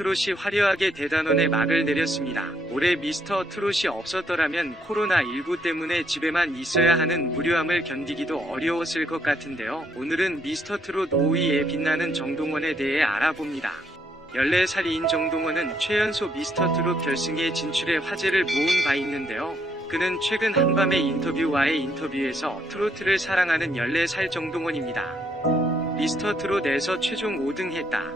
트롯이 화려하게 대단원의 막을 내렸습니다. 올해 미스터 트롯이 없었더라면 코로나19 때문에 집에만 있어야 하는 무료함을 견디기도 어려웠을 것 같은데요. 오늘은 미스터 트롯 5위에 빛나는 정동원에 대해 알아봅니다. 14살인 정동원은 최연소 미스터 트롯 결승에 진출해 화제를 모은 바 있는데요. 그는 최근 한밤의 인터뷰와의 인터뷰에서 트로트를 사랑하는 14살 정동원입니다. 미스터 트롯에서 최종 5등 했다.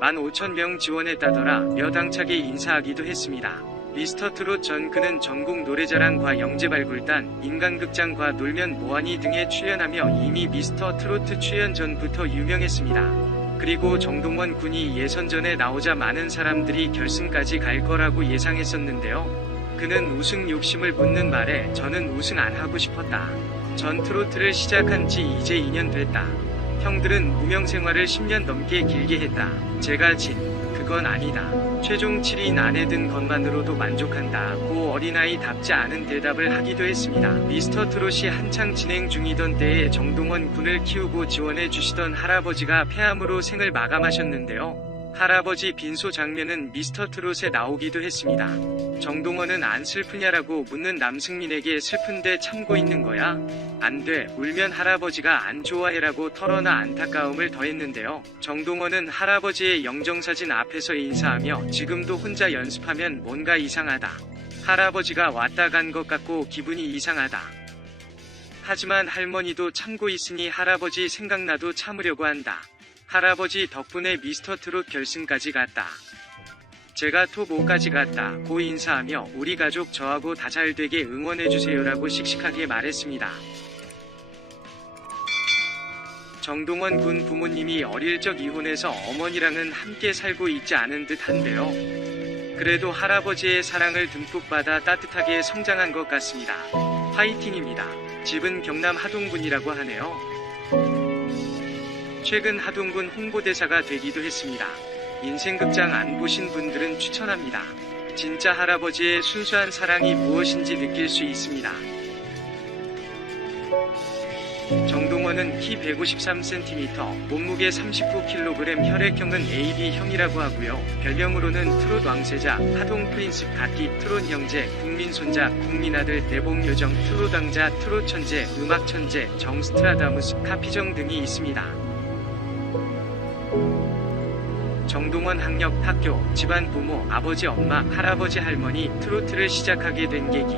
15,000명 지원했다더라 며 당차게 인사하기도 했습니다. 미스터 트롯 전 그는 전국 노래자랑과 영재발굴단, 인간극장과 놀면 뭐하니 등에 출연하며 이미 미스터 트로트 출연 전부터 유명했습니다. 그리고 정동원 군이 예선전에 나오자 많은 사람들이 결승까지 갈 거라고 예상했었는데요. 그는 우승 욕심을 묻는 말에 저는 우승 안 하고 싶었다. 전 트로트를 시작한 지 이제 2년 됐다. 형들은 무명 생활을 10년 넘게 길게 했다. 제가 그건 아니다. 최종 7위 안에 든 것만으로도 만족한다. 고 어린아이답지 않은 대답을 하기도 했습니다. 미스터 트롯이 한창 진행 중이던 때에 정동원 군을 키우고 지원해 주시던 할아버지가 폐암으로 생을 마감하셨는데요. 할아버지 빈소 장면은 미스터 트롯에 나오기도 했습니다. 정동원은 안 슬프냐라고 묻는 남승민에게 슬픈데 참고 있는 거야? 안 돼. 울면 할아버지가 안 좋아해라고 털어놔 안타까움을 더했는데요. 정동원은 할아버지의 영정사진 앞에서 인사하며 지금도 혼자 연습하면 뭔가 이상하다. 할아버지가 왔다 간 것 같고 기분이 이상하다. 하지만 할머니도 참고 있으니 할아버지 생각나도 참으려고 한다. 할아버지 덕분에 미스터 트롯 결승까지 갔다. 제가 톱 5까지 갔다. 고 인사하며 우리 가족 저하고 다 잘되게 응원해주세요라고 씩씩하게 말했습니다. 정동원 군 부모님이 어릴 적 이혼해서 어머니랑은 함께 살고 있지 않은 듯 한데요. 그래도 할아버지의 사랑을 듬뿍 받아 따뜻하게 성장한 것 같습니다. 화이팅입니다. 집은 경남 하동군이라고 하네요. 최근 하동군 홍보대사가 되기도 했습니다. 인생극장 안 보신 분들은 추천합니다. 진짜 할아버지의 순수한 사랑이 무엇인지 느낄 수 있습니다. 정동원은 키 153cm, 몸무게 39kg, 혈액형은 AB형이라고 하고요. 별명으로는 트롯 왕세자, 하동 프린스, 가티, 트롯 형제, 국민 손자, 국민아들, 내복 요정, 트롯 왕자, 트롯 천재, 음악 천재, 정스트라다무스, 카피정 등이 있습니다. 정동원 학력, 학교, 집안 부모, 아버지, 엄마, 할아버지, 할머니, 트로트를 시작하게 된 계기.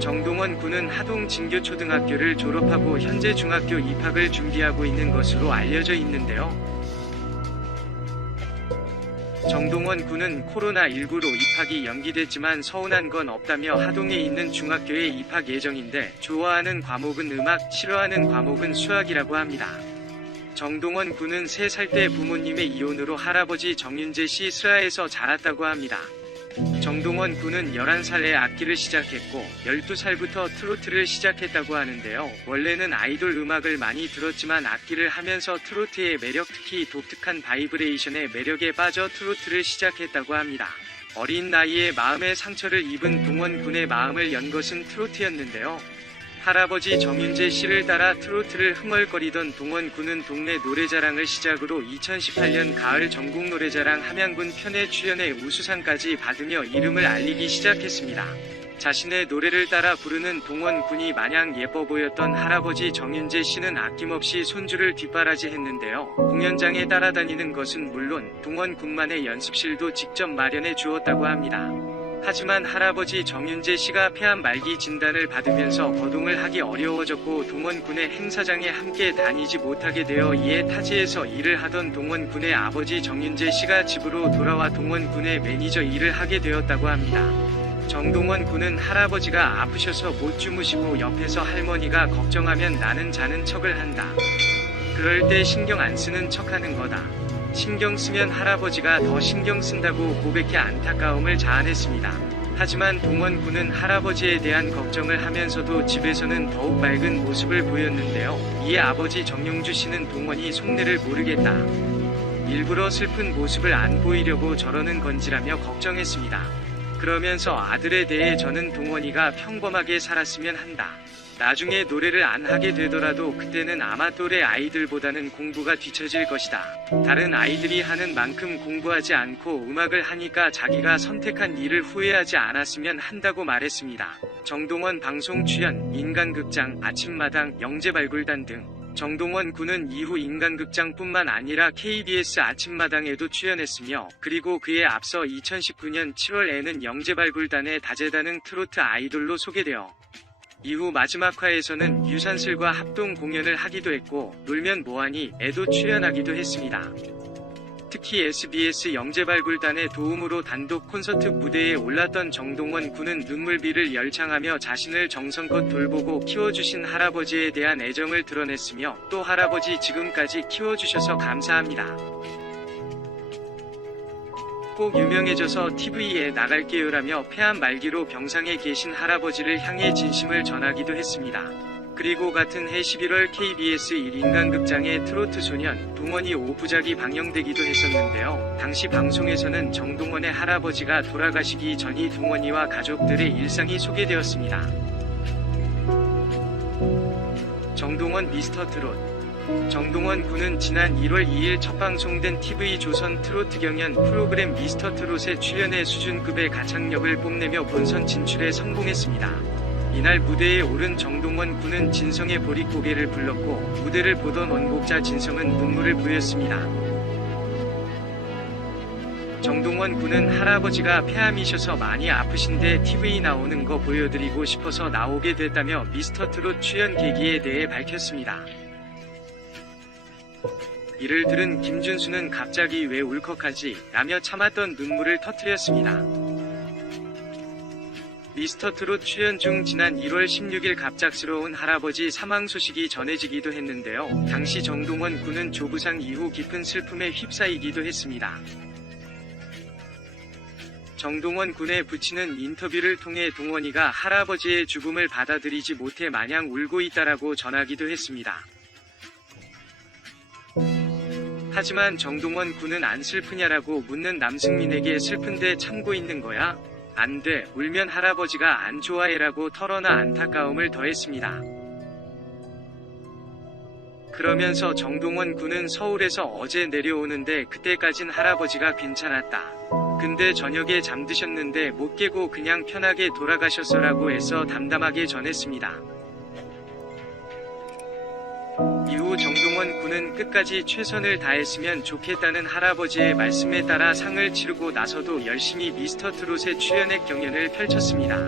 정동원 군은 하동 진교초등학교를 졸업하고 현재 중학교 입학을 준비하고 있는 것으로 알려져 있는데요. 정동원 군은 코로나19로 입학이 연기됐지만 서운한 건 없다며 하동에 있는 중학교에 입학 예정인데 좋아하는 과목은 음악, 싫어하는 과목은 수학이라고 합니다. 정동원 군은 3살 때 부모님의 이혼으로 할아버지 정윤재 씨 슬하에서 자랐다고 합니다. 정동원 군은 11살에 악기를 시작했고 12살부터 트로트를 시작했다고 하는데요. 원래는 아이돌 음악을 많이 들었지만 악기를 하면서 트로트의 매력, 특히 독특한 바이브레이션의 매력에 빠져 트로트를 시작했다고 합니다. 어린 나이에 마음의 상처를 입은 동원 군의 마음을 연 것은 트로트였는데요. 할아버지 정윤재 씨를 따라 트로트를 흥얼거리던 동원 군은 동네 노래자랑을 시작으로 2018년 가을 전국 노래자랑 함양군 편에 출연해 우수상까지 받으며 이름을 알리기 시작했습니다. 자신의 노래를 따라 부르는 동원 군이 마냥 예뻐 보였던 할아버지 정윤재 씨는 아낌없이 손주를 뒷바라지했는데요. 공연장에 따라다니는 것은 물론 동원 군만의 연습실도 직접 마련해 주었다고 합니다. 하지만 할아버지 정윤재 씨가 폐암 말기 진단을 받으면서 거동을 하기 어려워졌고 동원 군의 행사장에 함께 다니지 못하게 되어 이에 타지에서 일을 하던 동원 군의 아버지 정윤재 씨가 집으로 돌아와 동원 군의 매니저 일을 하게 되었다고 합니다. 정동원 군은 할아버지가 아프셔서 못 주무시고 옆에서 할머니가 걱정하면 나는 자는 척을 한다. 그럴 때 신경 안 쓰는 척하는 거다. 신경 쓰면 할아버지가 더 신경 쓴다고 고백해 안타까움을 자아냈습니다. 하지만 동원 군은 할아버지에 대한 걱정을 하면서도 집에서는 더욱 밝은 모습을 보였는데요. 이에 아버지 정용주 씨는 동원이 속내를 모르겠다. 일부러 슬픈 모습을 안 보이려고 저러는 건지라며 걱정했습니다. 그러면서 아들에 대해 저는 동원이가 평범하게 살았으면 한다. 나중에 노래를 안 하게 되더라도 그때는 아마 또래 아이들보다는 공부가 뒤처질 것이다. 다른 아이들이 하는 만큼 공부하지 않고 음악을 하니까 자기가 선택한 일을 후회하지 않았으면 한다고 말했습니다. 정동원 방송 출연, 인간극장, 아침마당, 영재발굴단 등. 정동원 군은 이후 인간극장뿐만 아니라 KBS 아침마당에도 출연했으며, 그리고 그에 앞서 2019년 7월에는 영재발굴단의 다재다능 트로트 아이돌로 소개되어 이후 마지막 화에서는 유산슬과 합동 공연을 하기도 했고, 놀면 뭐하니 에도 출연하기도 했습니다. 특히 SBS 영재발굴단의 도움으로 단독 콘서트 무대에 올랐던 정동원 군은 눈물비를 열창하며 자신을 정성껏 돌보고 키워주신 할아버지에 대한 애정을 드러냈으며, 또 할아버지 지금까지 키워주셔서 감사합니다. 꼭 유명해져서 TV에 나갈게요라며 폐암 말기로 병상에 계신 할아버지를 향해 진심을 전하기도 했습니다. 그리고 같은 해 11월 KBS 1인간극장의 트로트 소년, 동원이 5부작이 방영되기도 했었는데요. 당시 방송에서는 정동원의 할아버지가 돌아가시기 전이 동원이와 가족들의 일상이 소개되었습니다. 정동원 미스터트롯. 정동원 군은 지난 1월 2일 첫 방송된 TV조선 트로트 경연 프로그램 미스터트롯에 출연해 수준급의 가창력을 뽐내며 본선 진출에 성공했습니다. 이날 무대에 오른 정동원 군은 진성의 보릿고개를 불렀고, 무대를 보던 원곡자 진성은 눈물을 보였습니다. 정동원 군은 할아버지가 폐암이셔서 많이 아프신데 TV 나오는 거 보여드리고 싶어서 나오게 됐다며 미스터트롯 출연 계기에 대해 밝혔습니다. 이를 들은 김준수는 갑자기 왜 울컥하지? 라며 참았던 눈물을 터뜨렸습니다. 미스터트롯 출연 중 지난 1월 16일 갑작스러운 할아버지 사망 소식이 전해지기도 했는데요. 당시 정동원 군은 조부상 이후 깊은 슬픔에 휩싸이기도 했습니다. 정동원 군의 부친은 인터뷰를 통해 동원이가 할아버지의 죽음을 받아들이지 못해 마냥 울고 있다라고 전하기도 했습니다. 하지만 정동원 군은 안 슬프냐라고 묻는 남승민에게 슬픈데 참고 있는 거야? 안 돼, 울면 할아버지가 안 좋아해라고 털어놔 안타까움을 더했습니다. 그러면서 정동원 군은 서울에서 어제 내려오는데 그때까진 할아버지가 괜찮았다. 근데 저녁에 잠드셨는데 못 깨고 그냥 편하게 돌아가셨어라고 해서 담담하게 전했습니다. 이후 정동원 군은 끝까지 최선을 다했으면 좋겠다는 할아버지의 말씀에 따라 상을 치르고 나서도 열심히 미스터트롯에 출연해 경연을 펼쳤습니다.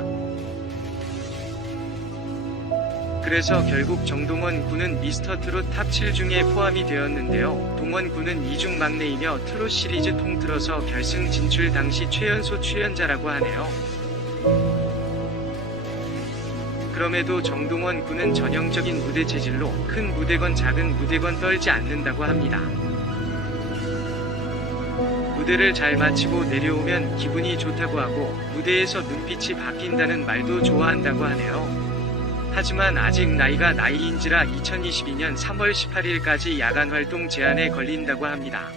그래서 결국 정동원 군은 미스터트롯 탑 7 중에 포함이 되었는데요. 동원 군은 이중 막내이며 트롯 시리즈 통틀어서 결승 진출 당시 최연소 출연자라고 하네요. 그럼에도 정동원 군은 전형적인 무대 체질로 큰 무대건 작은 무대건 떨지 않는다고 합니다. 무대를 잘 마치고 내려오면 기분이 좋다고 하고, 무대에서 눈빛이 바뀐다는 말도 좋아한다고 하네요. 하지만 아직 나이가 나이인지라 2022년 3월 18일까지 야간 활동 제한에 걸린다고 합니다.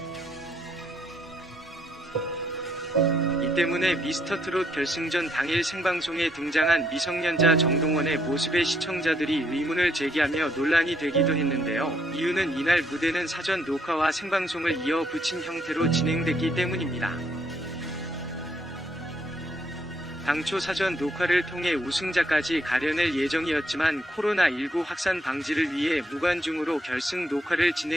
이 때문에 미스터트롯 결승전 당일 생방송에 등장한 미성년자 정동원의 모습에 시청자들이 의문을 제기하며 논란이 되기도 했는데요. 이유는 이날 무대는 사전 녹화와 생방송을 이어 붙인 형태로 진행됐기 때문입니다. 당초 사전 녹화를 통해 우승자까지 가려낼 예정이었지만 코로나19 확산 방지를 위해 무관중으로 결승 녹화를 진행하게